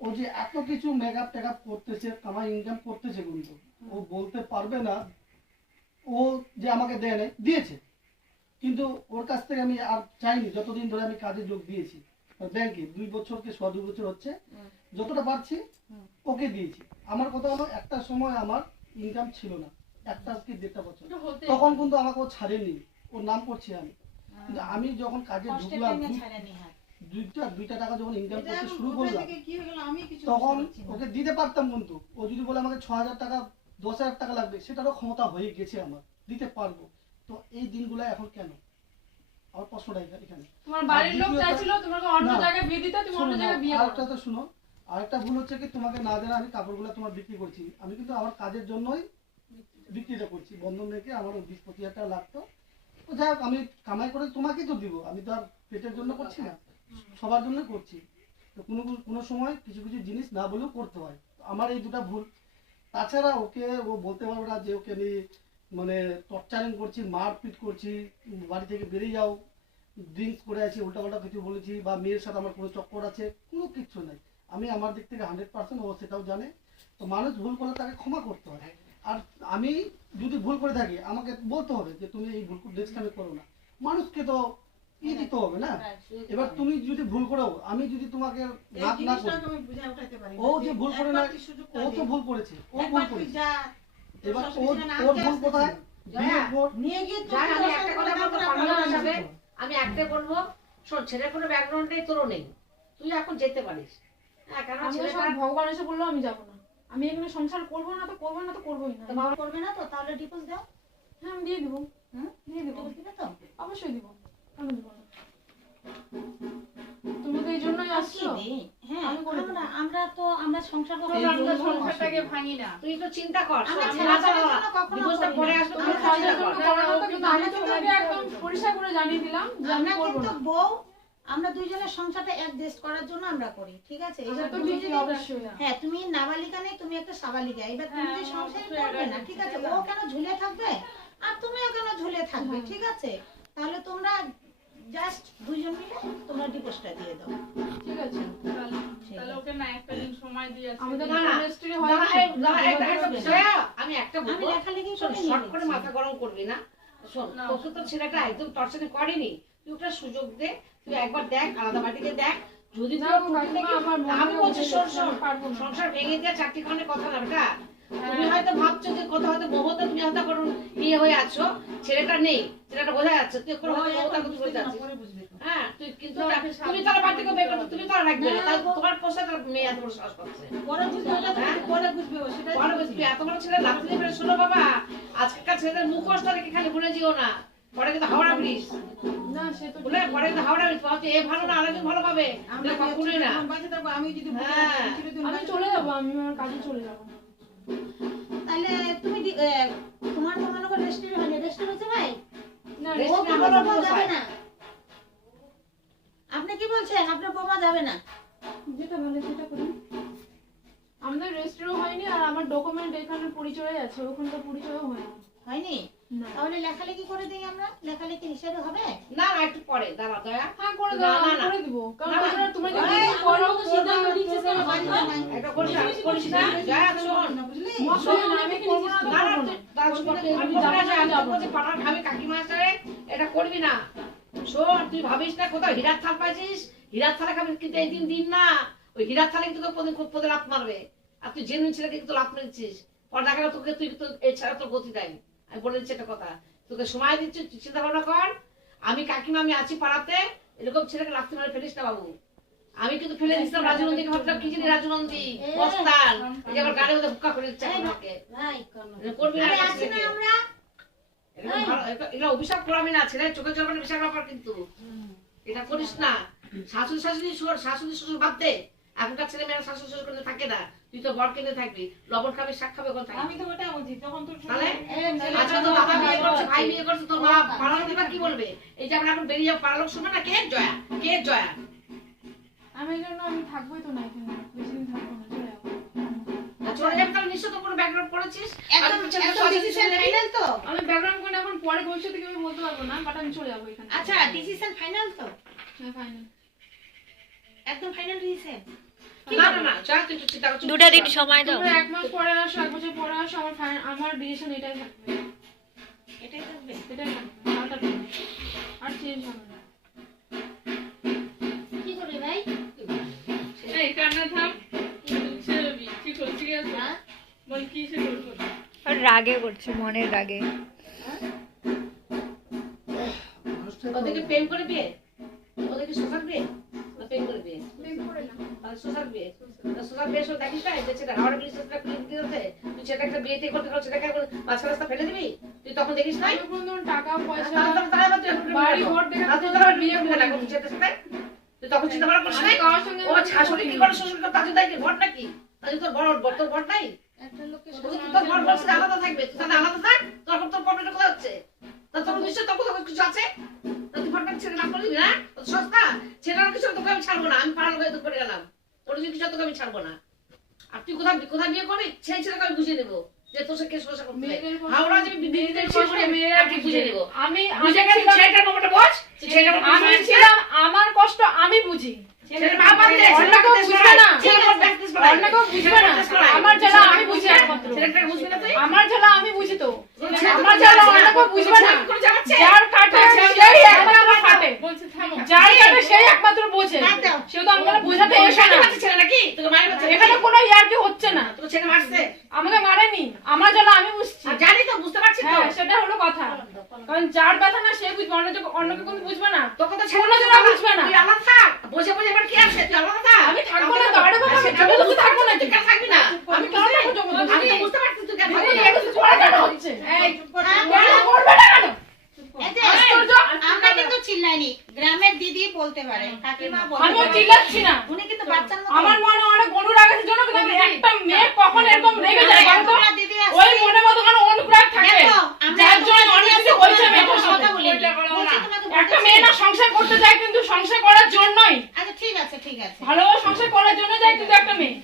ও যে এত কিছু মেকআপ টেকআপ করতেছে, কামাই ইনকাম করতেছে, কিন্তু ও বলতে পারবে না ও যে আমাকে দেয় নাই, দিয়েছে, কিন্তু ওর কাছ থেকে আমি আর চাইনি। যতদিন ধরে আমি কাজে যোগ দিয়েছি ব্যাংকে, 2 বছর কি 2 বছর হচ্ছে, যতটা পারছি ওকে দিয়েছি। আমার কথা হলো একটা সময় আমার ইনকাম ছিল না, 1-1.5 বছর, তখন কিন্তু আমাকে ও ছাড়েনি, ওর নাম করছি আমি। কিন্তু আমি যখন কাজে ঢুকলাম, 2টা টাকা যখন ইনকাম করতে শুরু করলাম, তখন ওকে দিতে পারতাম, কিন্তু ও যদি বলে আমাকে 6,000 টাকা 10,000 টাকা লাগবে, সেটারও ক্ষমতা হয়ে গেছে আমার, দিতে পারবো। তো এই দিনগুলো এখন কেন? আমার প্রশ্নটা এখানে। তোমার বাড়ির লোক চাইছিল তোমাকে অন্য জায়গায় বিয়ে দিতে, তুমি অন্য জায়গায় বিয়ে করো। আরেকটা তো শুনো, আরেকটা ভুল হচ্ছে কি, তোমাকে না জানা আমি কাপড়গুলো তোমার বিক্রি করছি, আমি কিন্তু আমার কাজের জন্যই বিক্রিটা করছি। বন্ধন রেখে আমার 20-25 টাকা লাগতো, তো যাই হোক আমি কামাই করে তোমাকেই তো দিব, আমি তো আর পেটের জন্য করছি না, সবার জন্য করছি। তো কোনো সময় কিছু কিছু জিনিস না বলেও করতে হয়, আমার এই দুটা ভুল। তাছাড়া ওকে ও বলতে পারবে না যে ওকে আমি মানে টর্চারিং করছি, মারপিট করছি, বাড়ি থেকে বেরিয়ে যাও, ড্রিঙ্কস করে আছি, উল্টাপাল্টা কিছু বলেছি, বা মেয়ের সাথে আমার কোনো চক্কর আছে, কোনো কিচ্ছু নাই। আমি আমার দিক থেকে 100%, ও সেটাও জানে। তো মানুষ ভুল করলে তাকে ক্ষমা করতে হয়, আর আমি যদি ভুল করে থাকি আমাকে বলতে হবে যে তুমি এই ভুল নেক্সট টাইমে করো না, মানুষকে তো দিতে হবে না। এবার তুমি যদি ভুল করো, আমি যদি তোমাকে রাগ না করি, ও যে ভুল করে না, ও তো ভুল করেছে, ও ভুল করেছে, এবার ওর ভুল কোথায়? আমি একটা বলবো, শোন, ছেলের কোনো ব্যাকগ্রাউন্ড নেই, তোরও নেই, তুই এখন যেতে পারিস। ভগবান এসে বললো আমি যাবো না, আমি এখানে সংসার করবো না, তো করবোই না। বাবা করবে না তো, তাহলে ডিভোর্স দাও। হ্যাঁ আমি দিয়ে দিবো, দিয়ে দিবো, দিবে তো? অবশ্যই দিব, কেন দিব না? তুমি তো এই জন্যই আসছো। হ্যাঁ, আমরা তো আমরা সংসার করব, আমরা সংসারটাকে ভাঙি না। তুই তো চিন্তা কর, একদম পরিষ্কার করে জানিয়ে দিলাম যে আমি করব না। বউ আমরা দুইজনের সংসারটা অ্যাডজাস্ট করার জন্য আমরা করি, ঠিক আছে? এটা তো ঠিক, অবশ্যই। হ্যাঁ, তুমি নাবালিকা নেই, তুমি একটা সাবালিকা, এবার তুমি যে সংসার করবে না, ঠিক আছে? ও কেন ঝুলে থাকবে আর তুমিও কেন ঝুলে থাকবে, ঠিক আছে? তাহলে তোমরা জাস্ট দুইজন মিলে তোমরা ডিভোর্সটা দিয়ে দাও, ঠিক আছে? তাহলে ওকে না একটা দিন সময় দিয়ে আসি। আমাদের রেজিস্ট্রি হয় না। আমি একটা বলবো, শর্ট করে মাথা গরম করবি না। শোন, তোকে তো ছেলেটা একদম টর্চারিং করেনি, তুই ওটা সুযোগ দে, তুই একবার দেখ, আলাদা বাড়িতে দেখ, যদি আমি বলছি সংসার ভেঙে দিয়ে 4টি খানের কথা না বেটা। তুমি হয়তো ভাবছো যে কথা হয়তো মমতা, তুমি হয়তো করুন বিয়ে হয়ে আছো, ছেলেটা নেই, ছেলেটা বোঝা যাচ্ছে, তুই কোনো হয়তো মমতা কিছু বলতে যাচ্ছিস। হ্যাঁ, তুই কিন্তু তুমি তার বাড়ি থেকে বের করছো, তুমি তার রাখবে না, তাই তোমার পোষা তার মেয়ে এত বড় সাহস পাচ্ছে। পরে বুঝবে, এত বড় ছেলে লাফ দিয়ে বেরো। শোনো বাবা, আজকালকার ছেলেদের মুখোশ তাদেরকে খালি ভুলে যেও না, পরে কিন্তু হাওড়া ব্রিজ না, সে তো বলে, পরে কিন্তু হাওড়া ব্রিজ পাচ্ছে, এ ভালো না আরেকজন ভালো পাবে, আমরা কখনোই না। আমি যদি আমি চলে যাবো, আমি আমার কাজে চলে যাবো। তাহলে তুমি তোমার তো মনে করো রেস্টুরেন্ট হয়নি, রেস্টুরেন্ট হচ্ছে ভাই না, ও তো বৌমা যাবে না। আপনি কি বলছেন? আপনার বৌমা যাবে না? যেটা বলে সেটা করুন। আমাদের রেজিস্ট্রিও হয়নি, আর আমার ডকুমেন্ট এখানে পরিচয় আছে, ওখানটা পরিচয়ও হয়নি। হয়নি? না। তাহলে লেখালেখি করে দিই আমরা, লেখালেখি হিসেবে হবে? না না, একটু পরে দাঁড়া দয়া। হ্যাঁ করে দাও, না, আমি না, করে দিব, কারণ না, তোমরা তুমি যদি করো সিদ্ধান্ত নিচ্ছিস কেন? এটা করিস না দয়া, শোন, আমি করবো না, না না, আমি কাকিমা সাথে এটা করবি না। শোন, তুই ভাবিস না কোথাও হীরার থাল পাইছিস, হীরার থালা খাবি, কিন্তু এই দিন না, ওই হীরার থালে কিন্তু পদে লাফ মারবে, আর তুই জেনুইন ছেলেকে কিন্তু লাফ মেরেছিস, পরে দেখা গেল তোকে, তুই তো এছাড়া তোর গতি দেয়। আমি বলে দিচ্ছি একটা কথা, তোকে সময় দিচ্ছি, চিন্তা ভাবনা কর। আমি কাকিমা, আমি আছি পাড়াতে, এরকম ছেলেকে লাফতে মারে ফেলিস না বাবু। আমি কিন্তু ফেলে দিচ্ছিলাম রাজনন্দীকে, ভাবছিলাম কি জানি রাজনন্দী বস্তান, এই আবার গাড়ির মধ্যে হুক্কা করে দিচ্ছে আমাকে, করবি না। এগুলো অভিশাপ করাবি না, ছেলে চোখে চোখে বিষয় ব্যাপার, কিন্তু এটা করিস না। শাশুড়ি শ্বশুর বাদ দে, এখনকার ছেলে মেয়েরা শাশুড়ি শ্বশুর করে থাকে না, তুই তো বর কেনে থাকবি, লবণ খাবি, শাক খাবে, কোন থাকবি? আমি তো ওটা বলছি, তখন তো তাহলে আচ্ছা, তো দাদা বিয়ে করছে, ভাই বিয়ে করছে, তোর মা পাড়ার লোকেরা কি বলবে? এই যে আমরা এখন বেরিয়ে যাবো, পাড়ার লোক শুনবে না, কে জয়া, কে জয়া? আমি এই জন্য আমি থাকবোই তো না এখানে, বেশি দিন থাকবো না, চলে যাবো। চলে যাবে, তাহলে নিশ্চয় তো কোনো ব্যাকগ্রাউন্ড করেছিস। একদম ডিসিশন ফাইনাল তো? আমি ব্যাকগ্রাউন্ড করে এখন পরে ভবিষ্যতে কি আমি বলতে পারবো না, বাট আমি চলে যাবো এখানে। আচ্ছা, ডিসিশন ফাইনাল তো? হ্যাঁ ফাইনাল, একদম ফাইনাল ডিসিশন। না না না যা তুই একটু চিন্তা করছিস 2টা দিন সময় দাও। তোমরা 1 মাস পরে আসো 1 বছর পরে আসো আমার ডিসিশন এটাই থাকবে, এটাই থাকবে। এটাই থাকবে, আর চেঞ্জ হবে না। কি করবি ভাই? এই কান্না থাম ছেড়বি কি করছিস ঠিক আছে বল কি সে করবো আর রাগে করছে, মনের রাগে। ওদেরকে প্রেম করে বিয়ে, ওদেরকে সোসার বিয়ে না প্রেম করে বিয়ে? প্রেম করে না। তাহলে সোসার বিয়ে, সোসার বিয়ে সব দেখিস না যে সেটা হাওড়া ব্রিজ সেটা খুলে দিতে হচ্ছে, তুই সেটা একটা বিয়েতে করতে গেলে সেটাকে এখন মাঝখানে রাস্তা ফেলে দিবি? তুই তখন দেখিস নাই? আমি কোনো টাকা পয়সা বাড়ি ঘর দেখা তুই তোর বিয়ে করে না করছিস সেটা সাথে? তুই তখন চিন্তা ভাবনা করিস নাই? কারোর সঙ্গে ও শাশুড়ি কি করে শ্বশুর করে তাদের দায়িত্ব ঘর নাকি? তাহলে তোর বড় তোর ঘর নাই? একটা লোকের তোর ঘর বলছে আলাদা থাকবে, তুই তাহলে আলাদা থাক, তোর প্রবলেমটা কোথায় হচ্ছে? তোর নিশ্চয় তোর কোথাও কিছু আছে? তুই ঘরটা ছেড়ে না করবি না? সস্তা ছেলের কিছু তোকে আমি ছাড়বো না, আমি পাড়ার লোক তো করে গেলাম, ওর যদি কিছু তোকে আমি ছাড়বো না। আর তুই কোথায় কোথায় বিয়ে করবি সেই ছেলেকে আমি বুঝিয়ে দেবো যে তোর সে কে সমস্যা করতে হবে। হাওড়া যে বিয়েদের মেয়েরা কি বুঝিয়ে দেবো, আমি বুঝে গেছি ছেলেটার নম্বরটা বস, ছেলেটার আমি ছিলাম, আমার কষ্ট আমি বুঝি, ছেলের মা বাদ দে, অন্য কেউ বুঝবে না, অন্য কেউ বুঝবে না, আমার জ্বালা আমি বুঝি একমাত্র, ছেলেটাকে বুঝবি না তুই? আমার জ্বালা আমি বুঝি তো, আমার জ্বালা অন্য কেউ বুঝবে না, করে যাচ্ছে যার কাটে সেই একমাত্র কাটে, বলছে থামো যার কাটে সেই একমাত্র বোঝে, সে তো আমাকে বোঝাতে এসে না, ছেলে নাকি তোকে মারি বাচ্চা এখানে কোনো ইয়ার্কি হচ্ছে না, তোকে ছেলে মারছে আমাকে মারেনি, আমার জ্বালা আমি বুঝছি, আর জানি তো বুঝতে পারছিস তো হ্যাঁ সেটা হলো কথা, কারণ যার ব্যথা না সে বুঝবে, অন্য কেউ কিন্তু বুঝবে না, তোকে তো অন্য জনা বুঝবে না, তুই আলাদা থাক, বসে বসে এবার কি আছে তুই আলাদা থাক, আমি থাকবো না তো, আরে বাবা আমি জবরদস্তি থাকবো না, তুই কেন থাকবি না? আমি কেন থাকবো জবরদস্তি, আমি তো বুঝতে পারছি তুই কেন আমি থাকবি না। এগুলো করা কেন হচ্ছে, এই, কেন করবে না কেন, এই যে, আশ্চর্য, আমরা কিন্তু চিল্লাইনি, গ্রামের দিদি বলতে পারে, কাকিমা বলতে আমিও পারে। চিল্লাচ্ছি না, উনি কিন্তু বাচ্চার মতো আমার মনে অনেক অনুরাগ আছে জন্য কিন্তু একটা মেয়ে কখন এরকম রেগে যায় বলো তো, আমরা দিদি আসছে। ওই মনে মতো কোনো অনুরাগ থাকে, দেখো, আমরা যার জন্য অনেক কিছু বলছে মেয়েটার কথা সাথে, বলি। বলছি তোমাকে বলতে একটা মেয়ে না সংসার করতে যায় কিন্তু সংসার করার জন্যই, আচ্ছা ঠিক আছে ঠিক আছে ভালোভাবে সংসার করার জন্য যায় কিন্তু একটা মেয়ে,